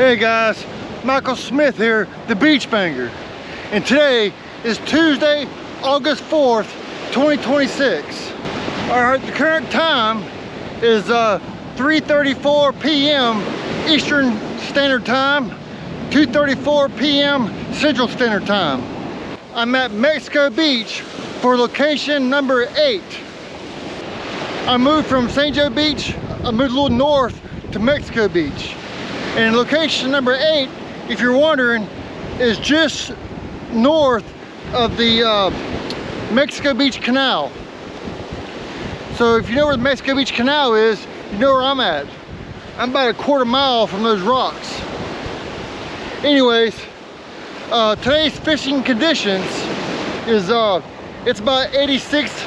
Hey guys, Michael Smith here, the BeachBanger, and today is Tuesday, August 4th, 2026. Alright, the current time is 3:34 p.m. Eastern Standard Time, 2:34 p.m. Central Standard Time. I'm at Mexico Beach for location number 8. I moved from St. Joe Beach, I moved a little north to Mexico Beach. And location number 8, if you're wondering, is just north of the Mexico Beach Canal. So if you know where the Mexico Beach Canal is, you know where I'm at. I'm about a quarter mile from those rocks. Anyways, today's fishing conditions is it's about 86,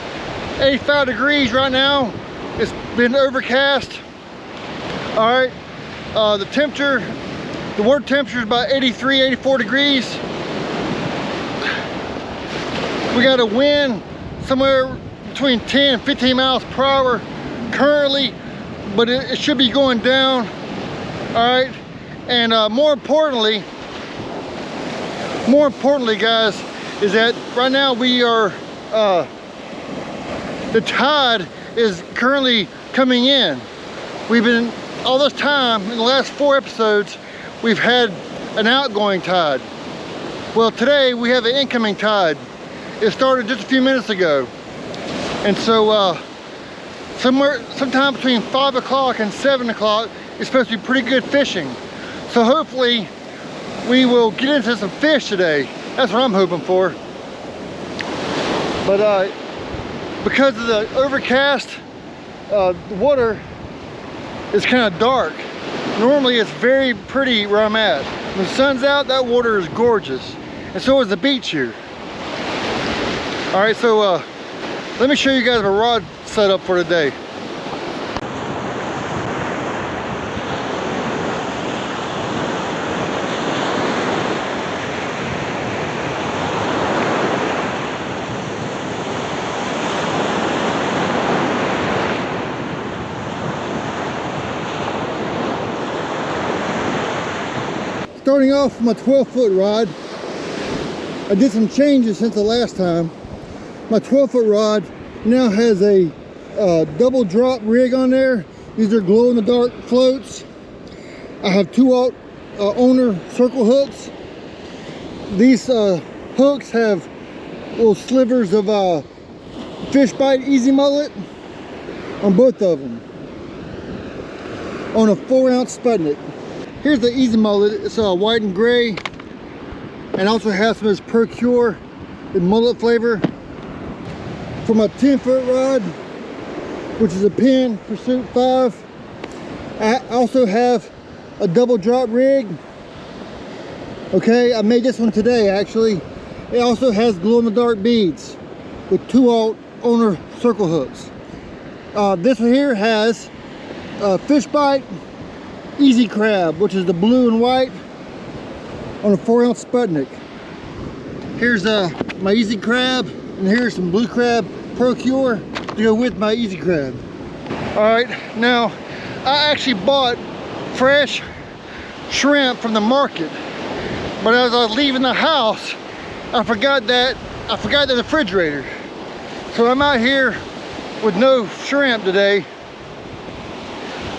85 degrees right now. It's been overcast. All right. The temperature, the water temperature is about 83, 84 degrees. We got a wind somewhere between 10 and 15 miles per hour currently, but it should be going down. All right, and more importantly guys, is that right now we are, the tide is currently coming in. We've been, all this time, in the last 4 episodes, we've had an outgoing tide. Well, today we have an incoming tide. It started just a few minutes ago. And so, sometime between 5 o'clock and 7 o'clock, it's supposed to be pretty good fishing. So hopefully, we will get into some fish today. That's what I'm hoping for. But because of the overcast, the water, it's kind of dark. Normally it's very pretty where I'm at. When the sun's out, that water is gorgeous. And so is the beach here. All right, so let me show you guys a rod setup for today. Starting off with my 12-foot rod, I did some changes since the last time. My 12-foot rod now has a double drop rig on there. These are glow-in-the-dark floats. I have 2 owner circle hooks. These hooks have little slivers of fish bite easy mullet on both of them on a 4-ounce Sputnik. Here's the easy mullet. It's white and gray, and also has some of this Procure in mullet flavor. For my 10-foot rod, which is a Penn Pursuit 5, I also have a double drop rig. Okay, I made this one today actually. It also has glow-in-the-dark beads with 2 owner circle hooks. This one here has fish bite Easy Crab, which is the blue and white on a 4-ounce Sputnik. Here's my Easy Crab, and here's some blue crab Procure to go with my Easy Crab. All right, now I actually bought fresh shrimp from the market, but as I was leaving the house, I forgot the refrigerator. So I'm out here with no shrimp today.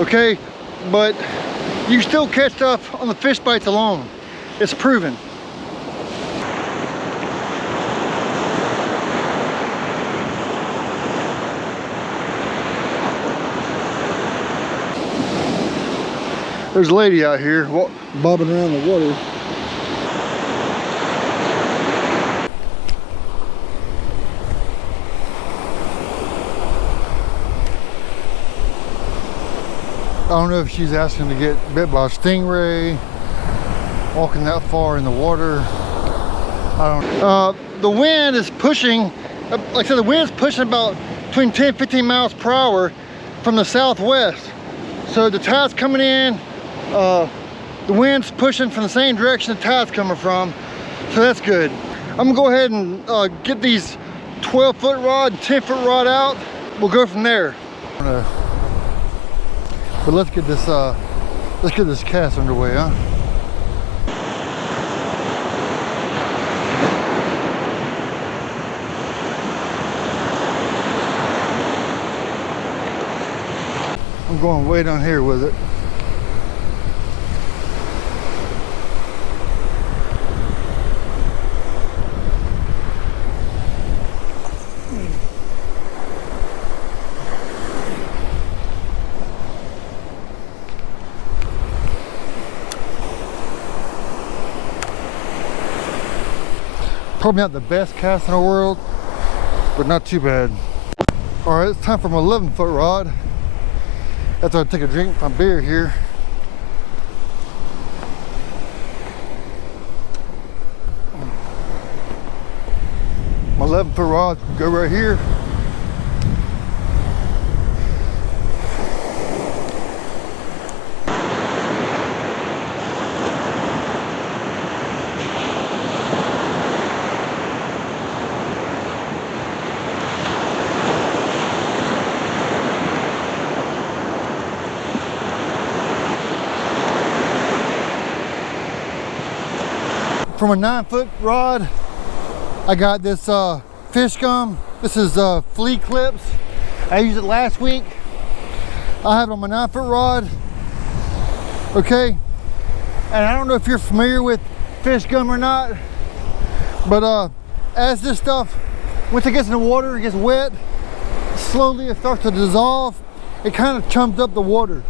Okay, but you can still catch stuff on the fish bites alone. It's proven. There's a lady out here bobbing around the water. I don't know if she's asking to get bit by a stingray, walking that far in the water. I don't know. The wind is pushing, like I said, the wind is pushing about between 10 and 15 miles per hour from the southwest. So the tide's coming in, the wind's pushing from the same direction the tide's coming from. So that's good. I'm gonna go ahead and get these 12-foot rod and 10-foot rod out. We'll go from there. But let's get this cast underway, huh? I'm going way down here with it. Probably not the best cast in the world, but not too bad. All right, it's time for my 11-foot rod. After I take a drink from beer here. My 11-foot rod go right here. For my 9-foot rod, I got this fish gum. This is flea clips. I used it last week. I have it on my 9-foot rod. Okay, and I don't know if you're familiar with fish gum or not, but as this stuff, once it gets in the water, it gets wet, slowly it starts to dissolve. It kind of chums up the water,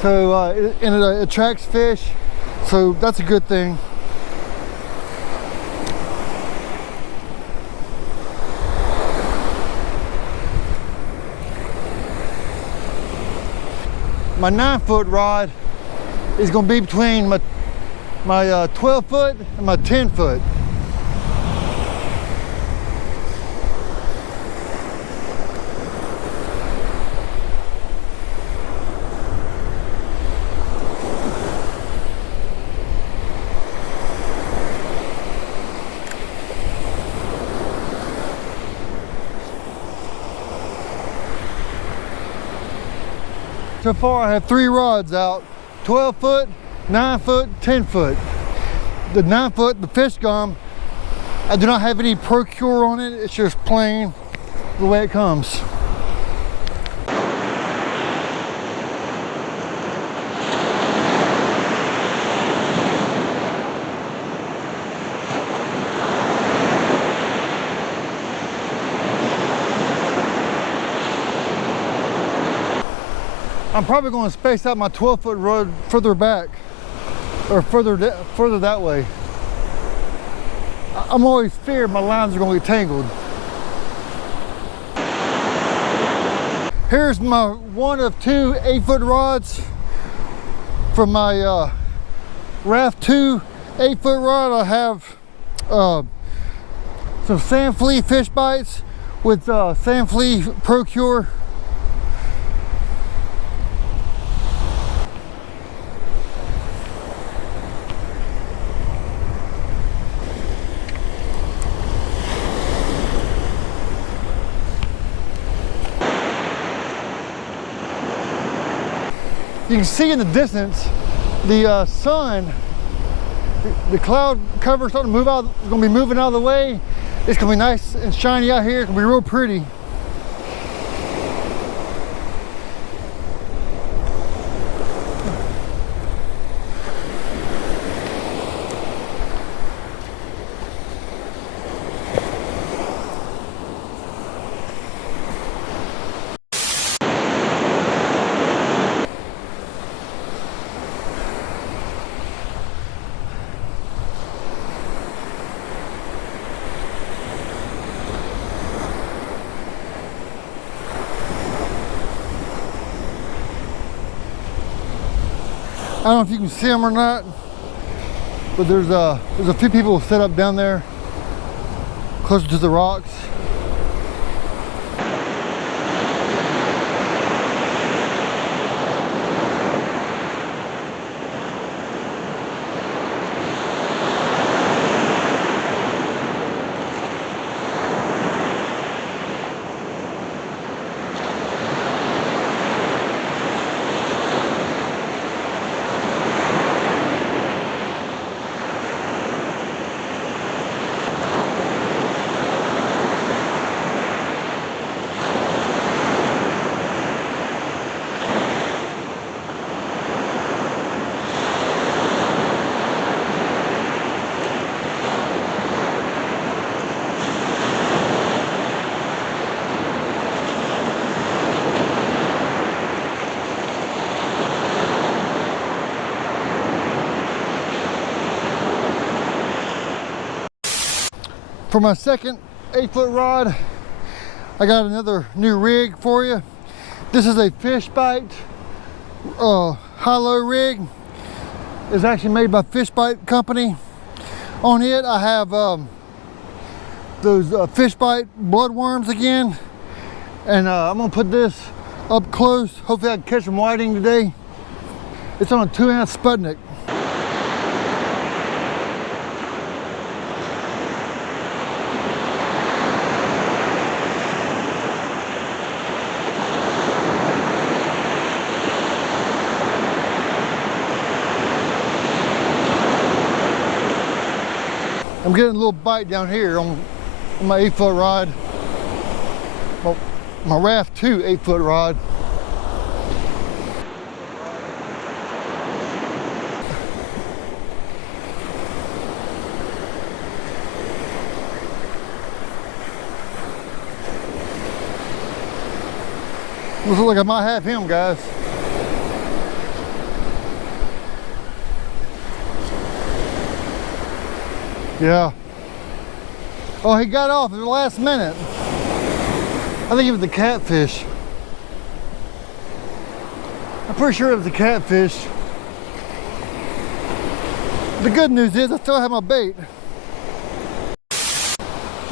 so it attracts fish. So that's a good thing. My 9-foot rod is going to be between my 12-foot and my 10-foot. So far I have 3 rods out, 12-foot, 9-foot, 10-foot. The 9-foot, the fish gum, I do not have any Procure on it. It's just plain the way it comes. I'm probably going to space out my 12-foot rod further back, or further that way. I'm always feared my lines are going to get tangled. Here's my one of 2 8-foot rods from my Raft 2 8-foot rod. I have some sand flea fish bites with sand flea Procure. You can see in the distance the sun, the cloud cover starting to move out. It's going to be moving out of the way. It's going to be nice and shiny out here. It's going to be real pretty. I don't know if you can see them or not, but there's a few people set up down there closer to the rocks. For my second 8-foot rod, I got another new rig for you. This is a fish bite high-low rig. It's actually made by Fish Bite Company. On it, I have those fish bite bloodworms again, and I'm gonna put this up close. Hopefully I can catch some whiting today. It's on a 2-ounce Sputnik. I'm getting a little bite down here on my 8-foot rod. Well, my Raft 2 8-foot rod. Looks like I might have him, guys. Yeah. Oh, he got off at the last minute. I think it was the catfish. I'm pretty sure it was the catfish. The good news is I still have my bait.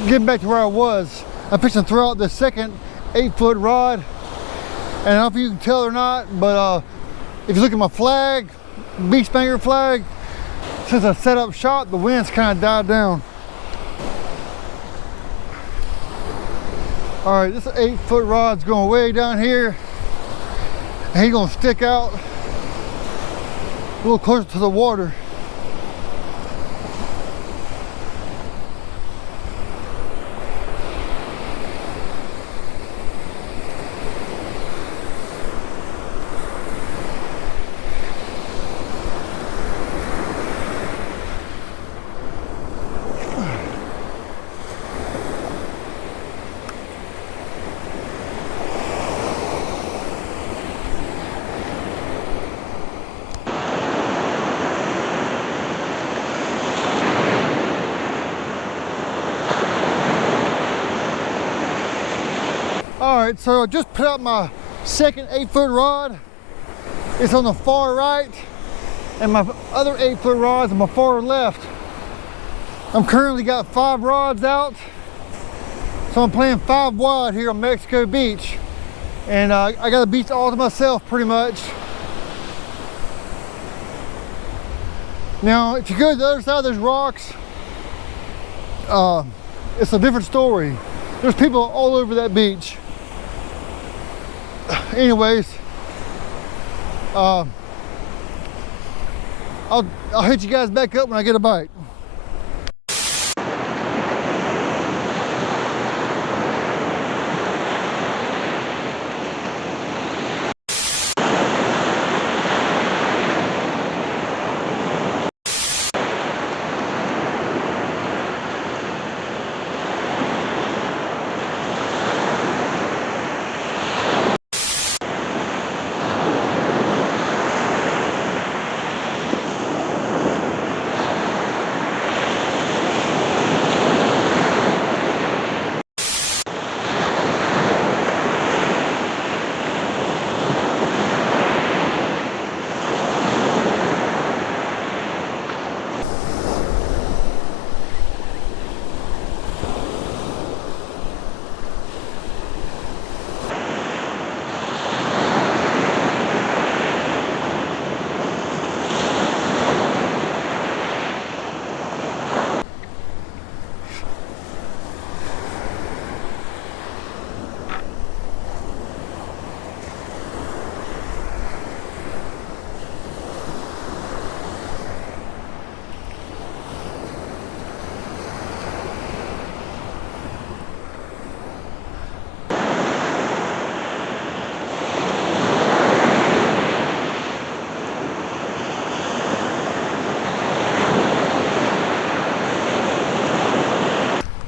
Getting back to where I was, I'm fixing to throw out the second 8-foot rod. And I don't know if you can tell or not, but if you look at my flag, BeachBanger flag, since I set up shop, the wind's kind of died down. All right, this 8-foot rod's going way down here, and he's gonna stick out a little closer to the water. All right, so I just put out my second 8-foot rod. It's on the far right, and my other 8-foot rod's on my far left. I'm currently got 5 rods out, so I'm playing 5 wide here on Mexico Beach, and I got the beach all to myself pretty much. Now, if you go to the other side of those rocks, it's a different story. There's people all over that beach. Anyways, I'll hit you guys back up when I get a bite.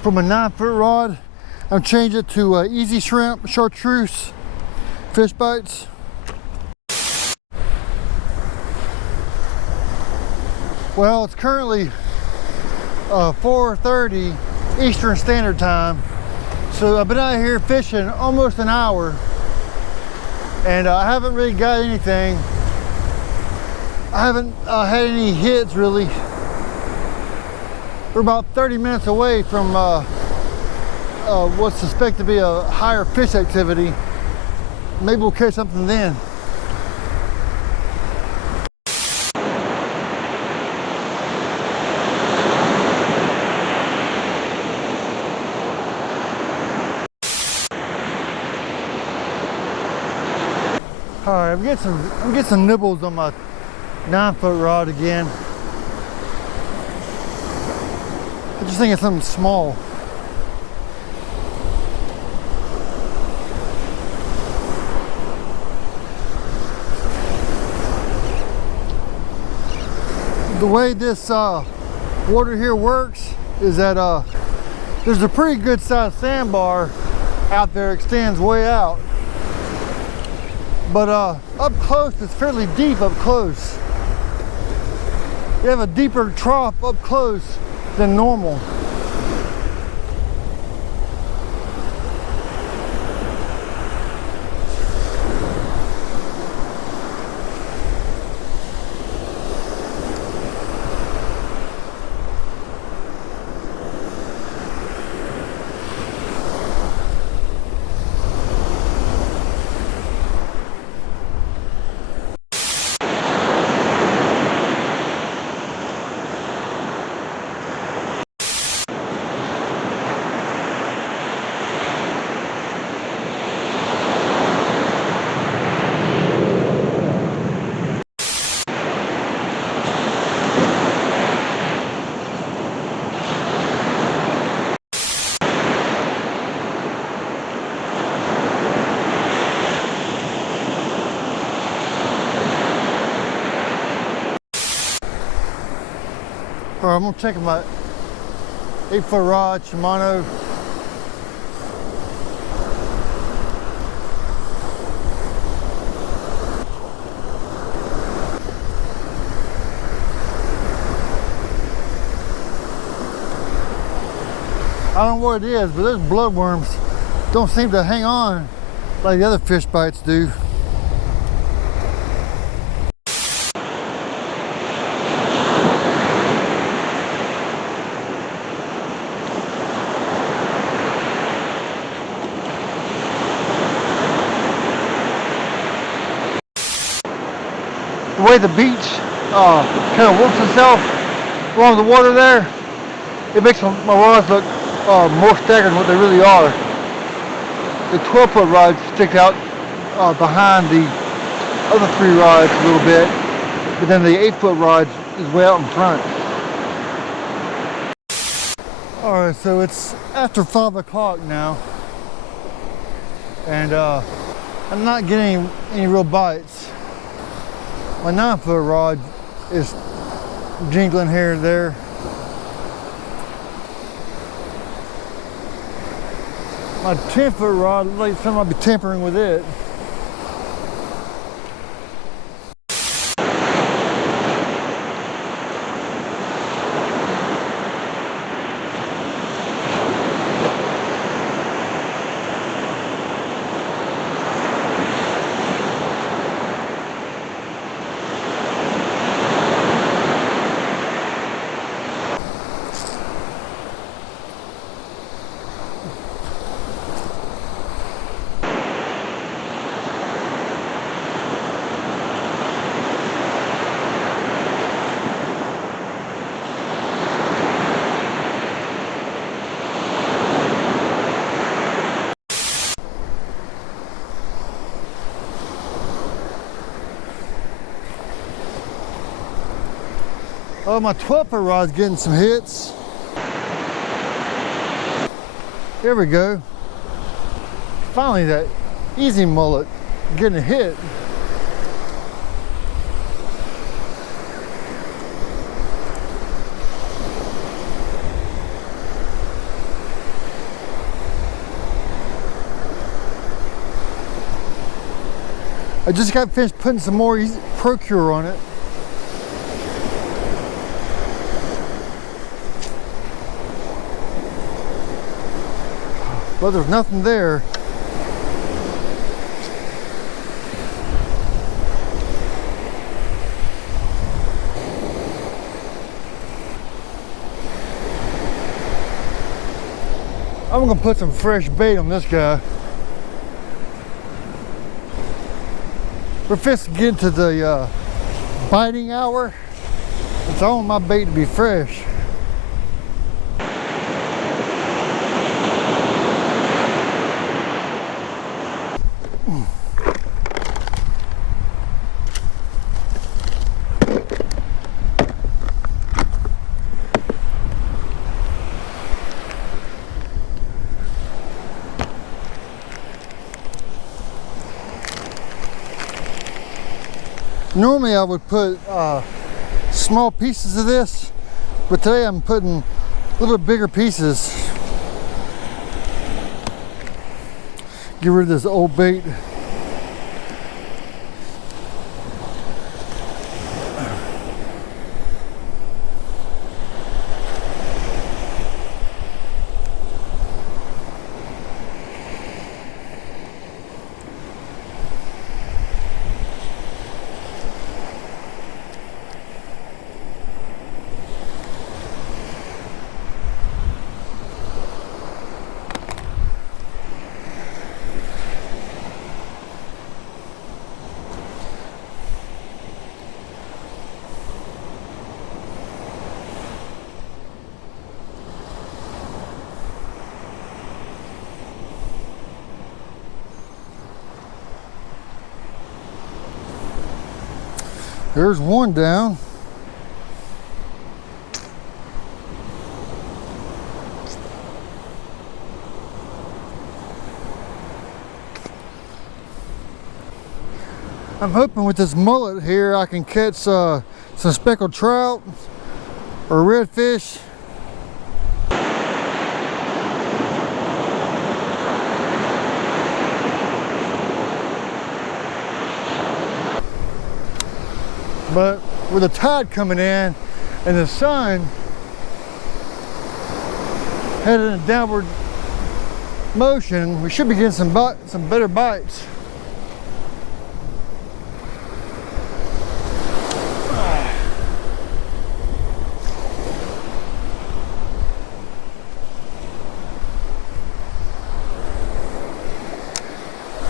From a 9-foot rod, I'm changing it to Easy Shrimp Chartreuse fish bites. Well, it's currently 4:30 Eastern Standard Time. So I've been out here fishing almost an hour, and I haven't really got anything. I haven't had any hits really. We're about 30 minutes away from what's suspected to be a higher fish activity. Maybe we'll catch something then. All right, I'm getting some nibbles on my 9-foot rod again. I just think it's something small. The way this water here works is that there's a pretty good sized sandbar out there, extends way out. But up close, it's fairly deep up close. You have a deeper trough up close than normal. All right, I'm gonna check my 8-foot rod, Shimano. I don't know what it is, but those bloodworms don't seem to hang on like the other fish bites do. The way the beach kind of works itself along the water there, it makes my rods look more staggered than what they really are. The 12-foot rods stick out behind the other 3 rods a little bit, but then the 8-foot rod is way out in front. Alright, so it's after 5 o'clock now, and I'm not getting any real bites. My 9-foot rod is jingling here and there. My 10-foot rod looks like something I'll be tampering with it. Oh, my 12-foot rod's getting some hits. There we go. Finally, that easy mullet getting a hit. I just got finished putting some more Procure on it. but there's nothing there. I'm gonna put some fresh bait on this guy. We're fixing to get into the biting hour. It's on my bait to be fresh. Normally I would put small pieces of this, but today I'm putting a little bit bigger pieces. Get rid of this old bait. There's one down. I'm hoping with this mullet here I can catch some speckled trout or redfish. But with the tide coming in and the sun headed in a downward motion, we should be getting some better bites.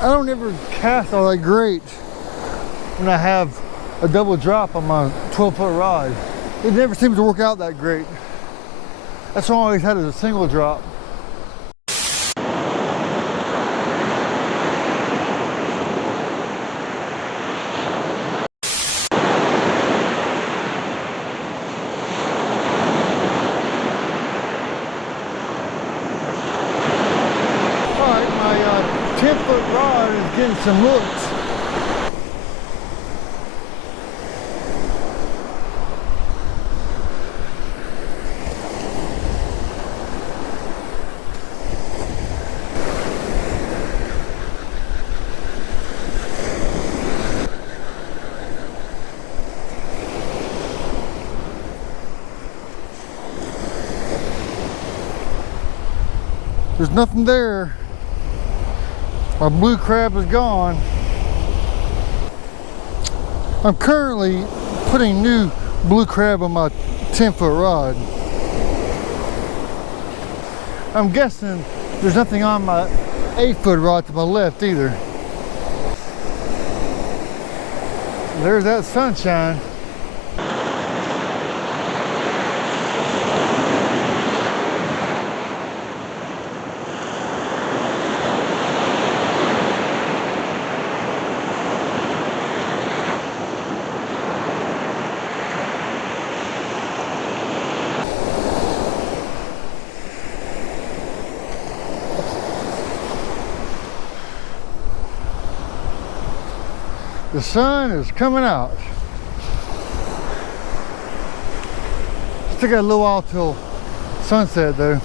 I don't ever cast all that great when I have a double drop on my 12-foot rod. It never seems to work out that great. That's why I always had a single drop. Alright, my 10-foot rod is getting some looks. There's nothing there. My blue crab is gone. I'm currently putting new blue crab on my 10-foot rod. I'm guessing there's nothing on my 8-foot rod to my left either. There's that sunshine. The sun is coming out. Still got a little while till sunset though.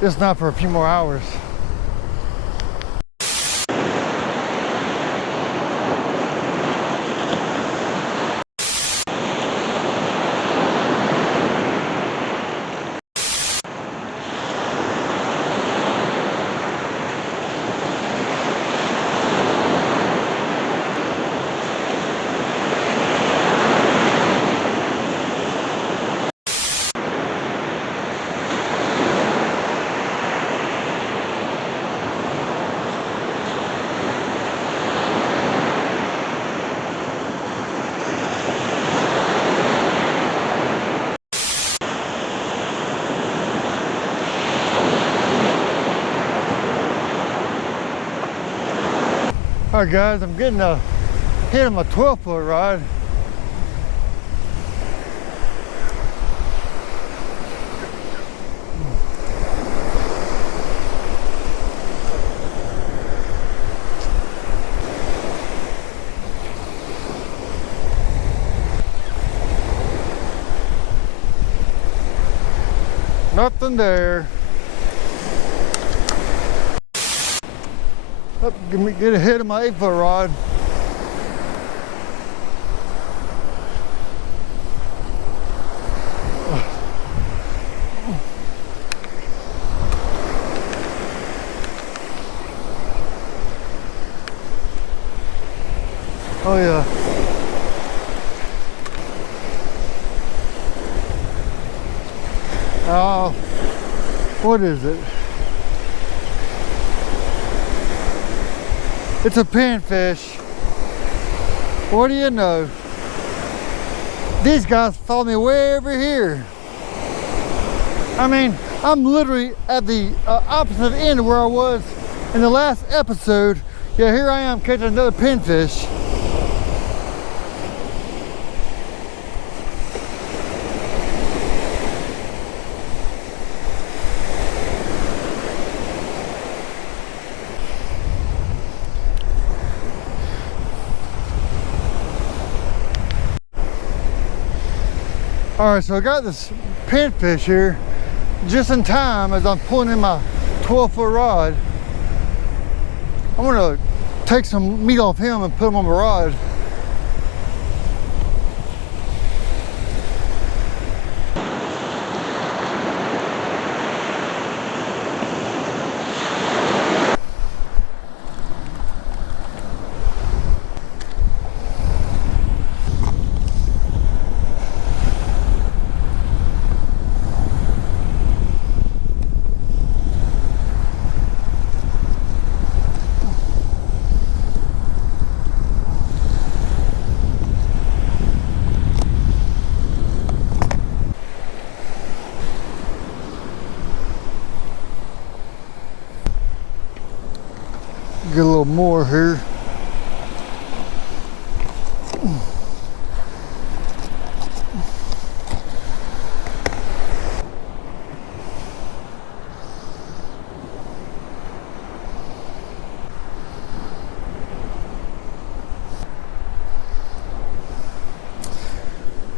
It's not for a few more hours. Alright guys, I'm getting a hit on my 12-foot rod. Nothing there. Up, get a hit of my 8-foot rod. Oh yeah. Oh, what is it? It's a pinfish. What do you know? These guys follow me way over here. I mean, I'm literally at the opposite end of where I was in the last episode. Yeah, here I am catching another pinfish. All right, so I got this pinfish here just in time as I'm pulling in my 12-foot rod. I'm gonna take some meat off him and put him on my rod. Get a little more here.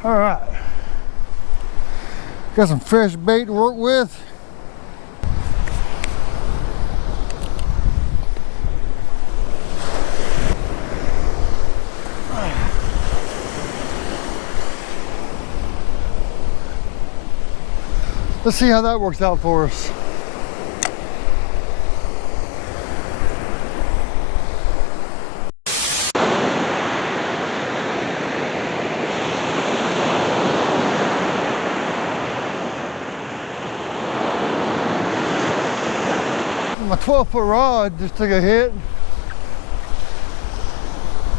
All right. Got some fresh bait to work with. Let's see how that works out for us. My 12-foot rod just took a hit.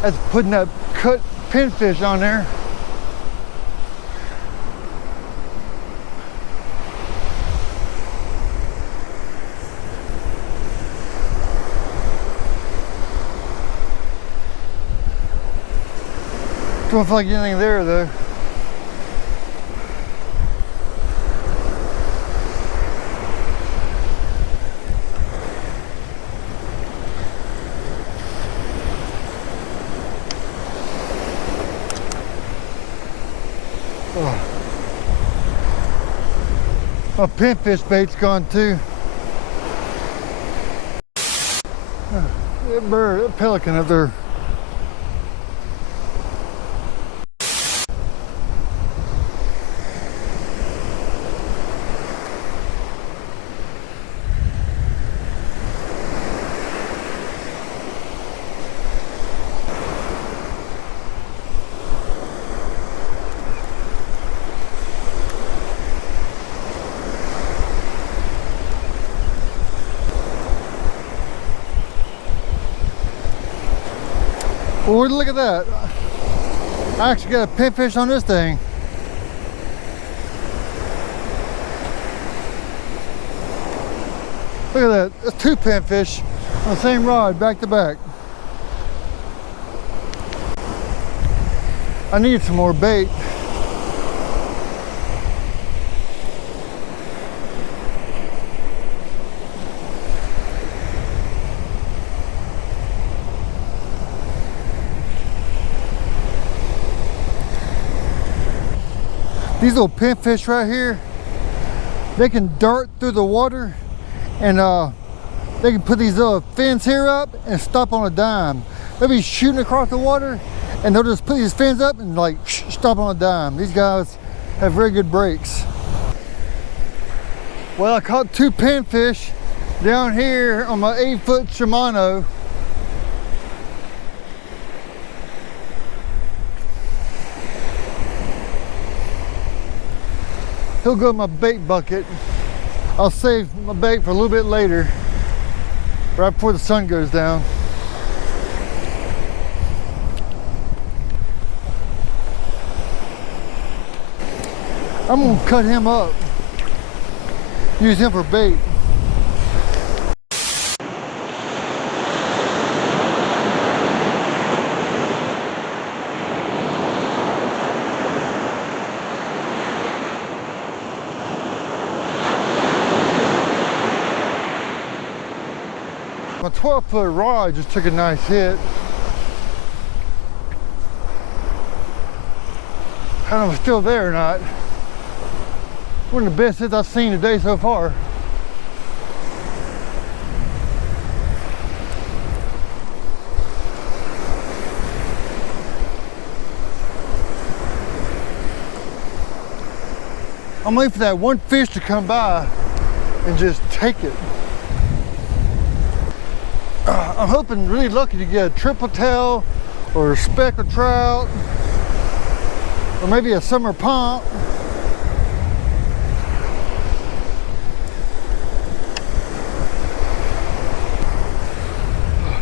That's putting that cut pinfish on there. Don't feel like anything there though. Oh. My pinfish bait's gone too. That bird, that pelican up there. Well, look at that. I actually got a pinfish on this thing. Look at that. That's two pinfish on the same rod, back to back. I need some more bait. These little pinfish right here, they can dart through the water, and they can put these little fins here up and stop on a dime. They'll be shooting across the water, and they'll just put these fins up and like stop on a dime. These guys have very good brakes. Well, I caught 2 pinfish down here on my 8-foot Shimano. He'll go in my bait bucket. I'll save my bait for a little bit later, right before the sun goes down. I'm gonna cut him up, use him for bait. My 12-foot rod just took a nice hit. I don't know if it's still there or not. One of the best hits I've seen today so far. I'm waiting for that one fish to come by and just take it. I'm hoping really lucky to get a triple tail or a speckled trout or maybe a summer pomp.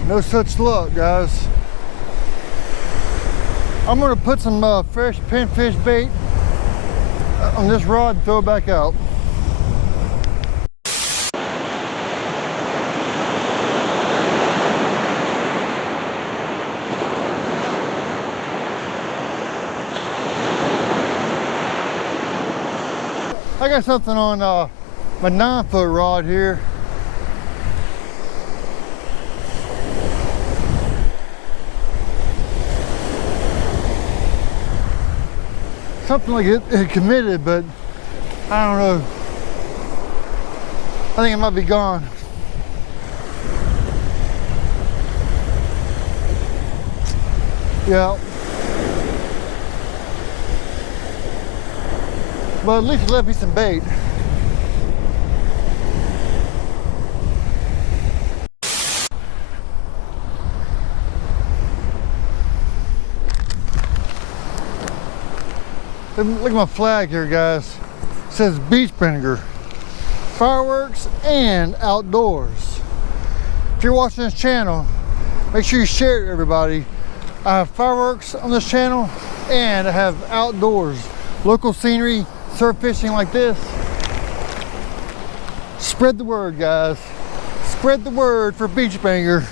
No such luck, guys. I'm gonna put some fresh pinfish bait on this rod and throw it back out. I got something on my 9-foot rod here. Something like it committed, but I don't know. I think it might be gone. Yeah. But at least it left me some bait. Look at my flag here, guys. It says BeachBanger, fireworks and outdoors. If you're watching this channel, make sure you share it to everybody. I have fireworks on this channel and I have outdoors, local scenery, surf fishing like this. Spread the word, guys. Spread the word for BeachBanger.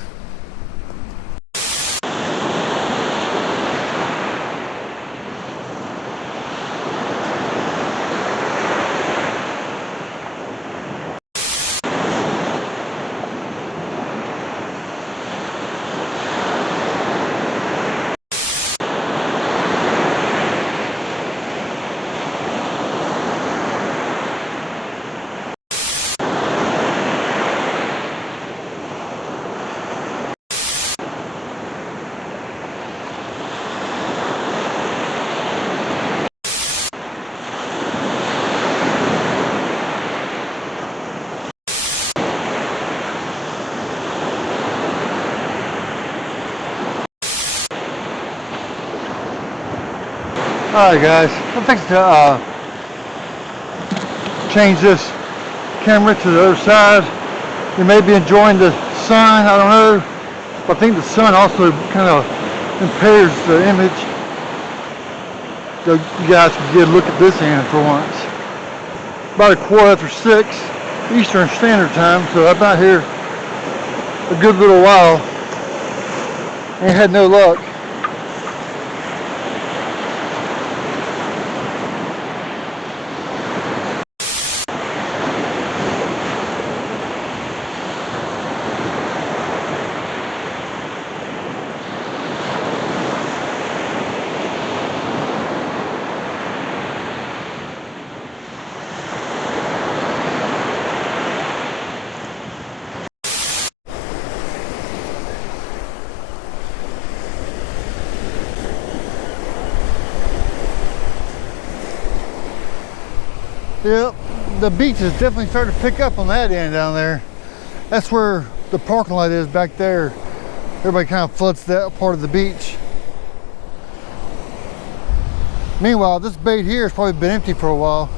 Alright guys, I'm fixing to change this camera to the other side. You may be enjoying the sun, I don't know, but I think the sun also kind of impairs the image. So you guys can get a look at this end for once. About 6:15 Eastern Standard Time, so I've been here a good little while. Ain't had no luck. Yep, the beach is definitely starting to pick up on that end down there. That's where the parking lot is back there. Everybody kind of floods that part of the beach. Meanwhile, this bait here has probably been empty for a while.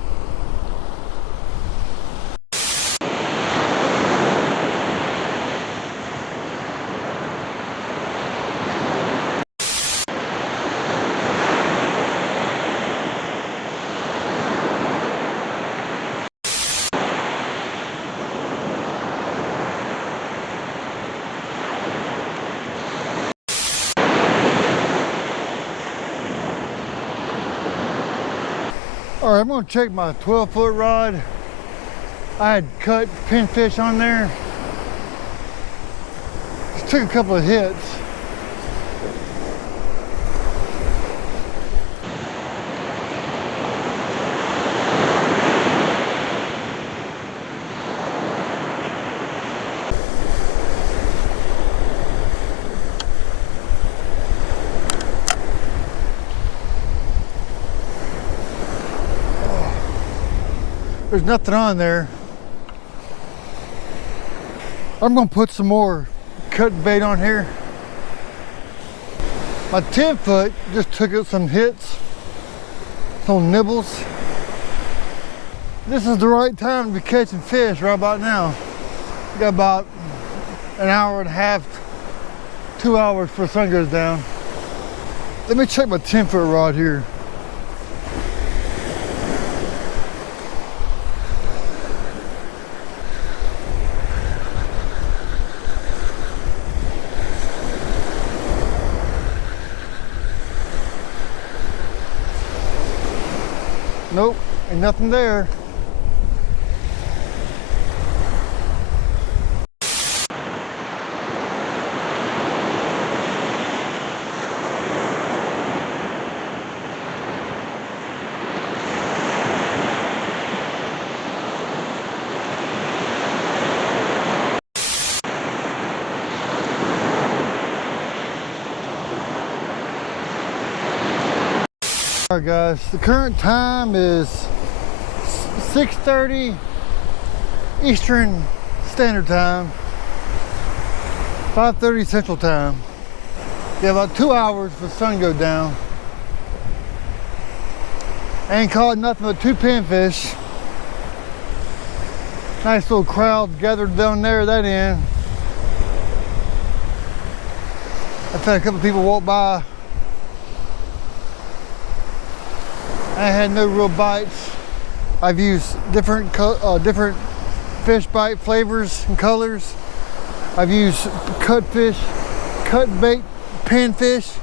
All right, I'm gonna check my 12-foot rod. I had cut pinfish on there. Just took a couple of hits. There's nothing on there. I'm gonna put some more cut bait on here. My 10-foot just took it some hits, some nibbles. This is the right time to be catching fish right about now. We got about an hour and a half, 2 hours before the sun goes down. Let me check my 10-foot rod here. Nope, ain't nothing there. All right guys, the current time is 6:30 Eastern Standard Time, 5:30 Central Time. You have about 2 hours for the sun to go down. I ain't caught nothing but 2 pinfish. Nice little crowd gathered down there at that end. I've had a couple people walk by. I had no real bites. I've used different fish bite flavors and colors. I've used cut fish, cut bait, panfish.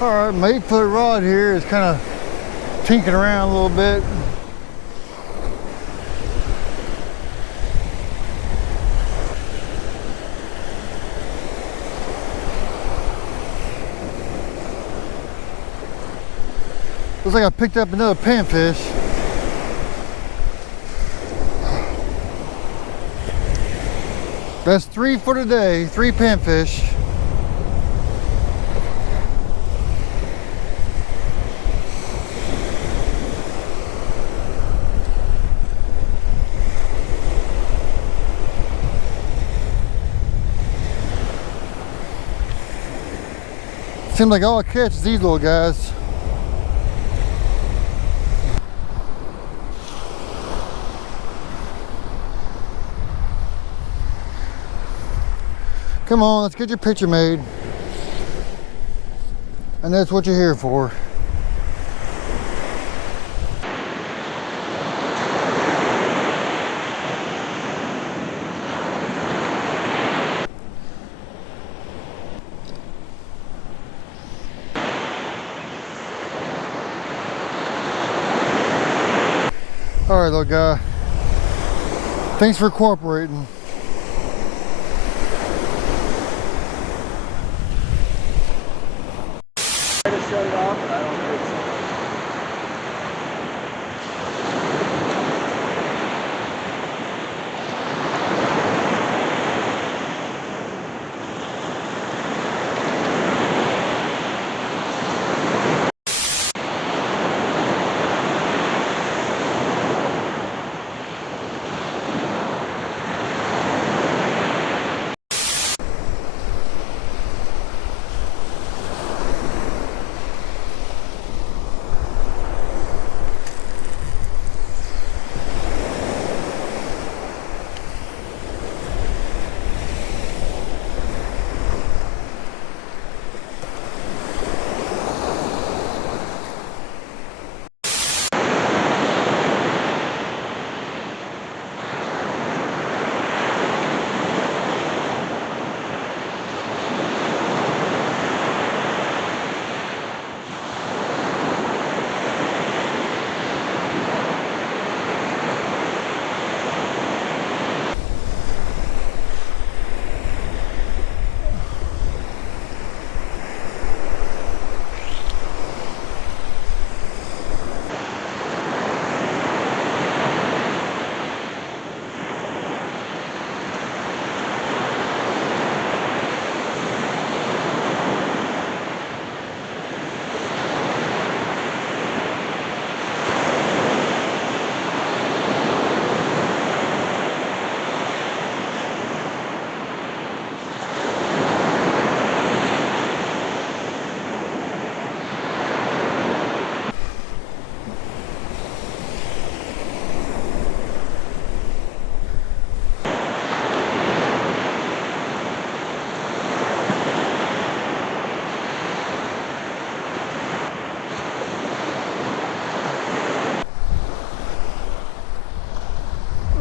All right, my 8-foot rod here is kind of tinkering around a little bit. Looks like I picked up another panfish. That's 3 for today, 3 panfish. Seems like all I catch is these little guys. Come on, let's get your picture made. And that's what you're here for. All right, little guy. Thanks for cooperating.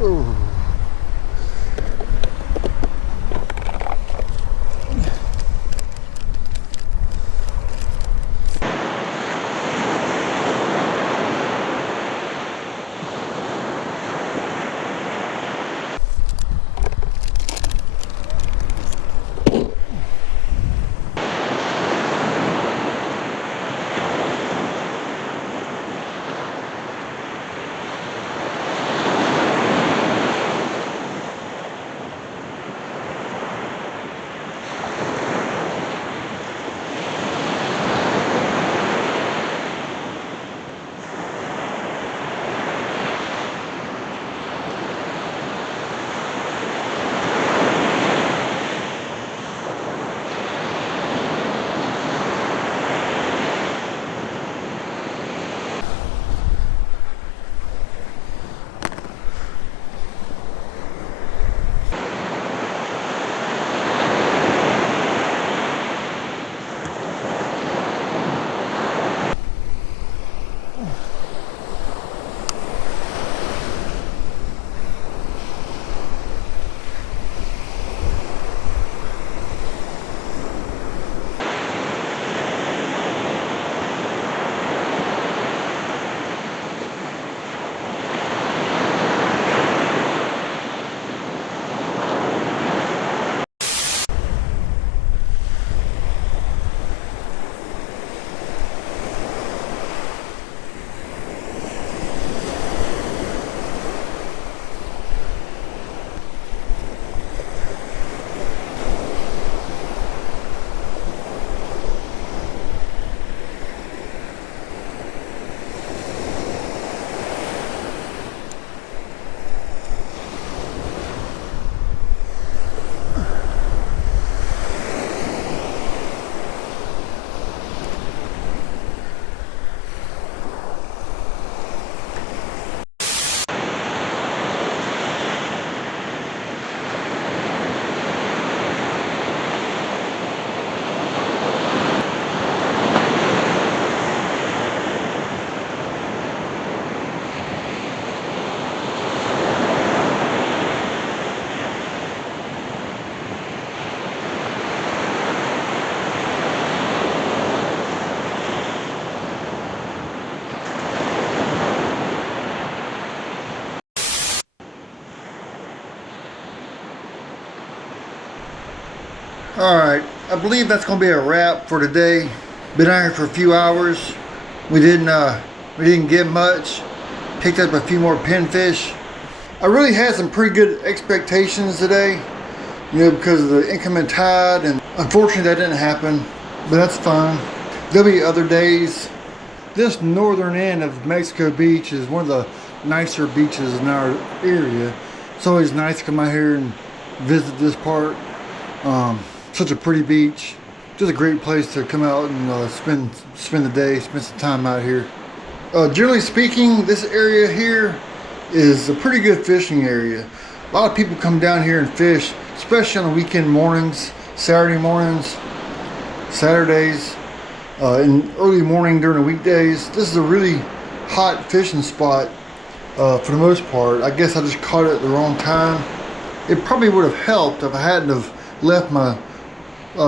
Oh. Alright, I believe that's going to be a wrap for today. Been out here for a few hours. We didn't get much. Picked up a few more pinfish. I really had some pretty good expectations today, you know, because of the incoming tide, and unfortunately that didn't happen, but that's fine. There'll be other days. This northern end of Mexico Beach is one of the nicer beaches in our area. It's always nice to come out here and visit this part. Such a pretty beach. Just a great place to come out and spend the day, spend some time out here. Generally speaking, this area here is a pretty good fishing area. A lot of people come down here and fish, especially on the weekend mornings, Saturday mornings, Saturdays, in early morning during the weekdays. This is a really hot fishing spot for the most part. I guess I just caught it at the wrong time. It probably would have helped if I hadn't have left my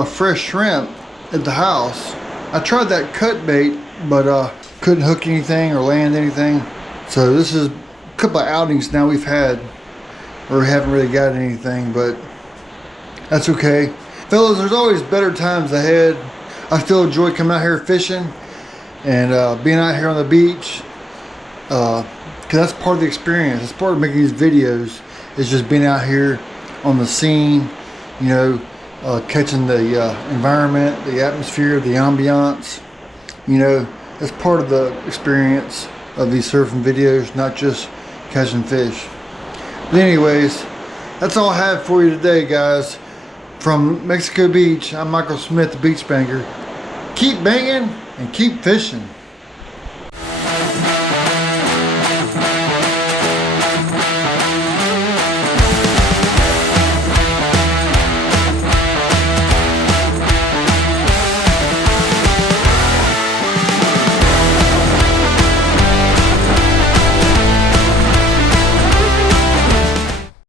fresh shrimp at the house. I tried that cut bait, but couldn't hook anything or land anything. So this is a couple of outings now we've had where we haven't really got anything, but that's okay. Fellas, there's always better times ahead. I still enjoy coming out here fishing and being out here on the beach, because that's part of the experience. It's part of making these videos, is just being out here on the scene, you know, catching the environment, the atmosphere, the ambiance. You know, that's part of the experience of these surfing videos, not just catching fish. But anyways, that's all I have for you today, guys. From Mexico Beach, I'm Michael Smith, the BeachBanger. Keep banging and keep fishing.